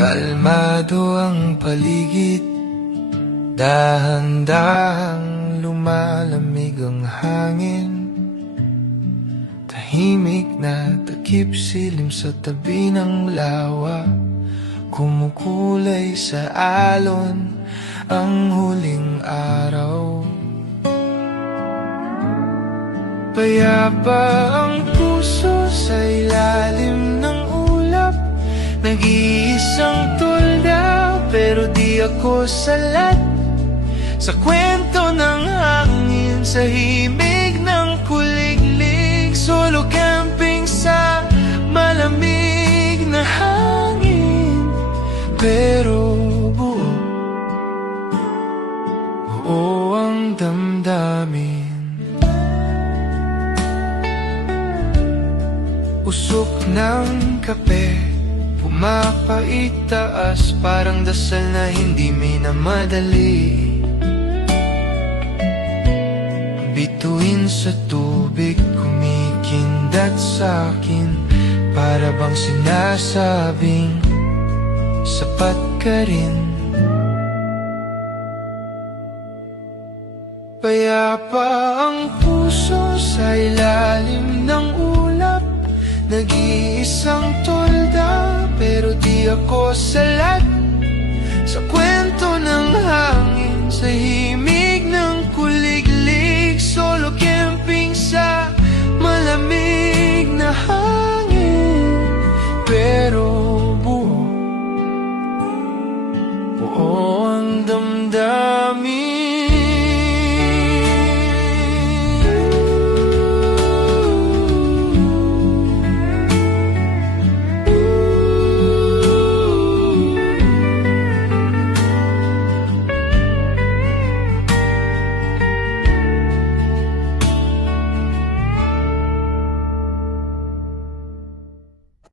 Kalmado ang paligid, dahan-dahang lumalamig ang hangin. Tahimik na takip silim sa tabi ng lawa, kumukulay sa alon ang huling araw. Payapa ang puso sa ilalim ng ulap, nag-iisang tulda pero di ako salat sa kwento ng hangin, sa himig ng kuliglig. Solo camping sa malamig na hangin, pero buo ang damdamin. Usok ng kape, pumapaitaas, parang dasal na hindi minamadali. Bituin sa tubig, kumikindat sa'kin, para bang sinasabing sapat ka rin. Payapa ang puso sa ilalim ng ulap, nag-iisang tolda pero di ako salat sa kwento ng hangin, sa himig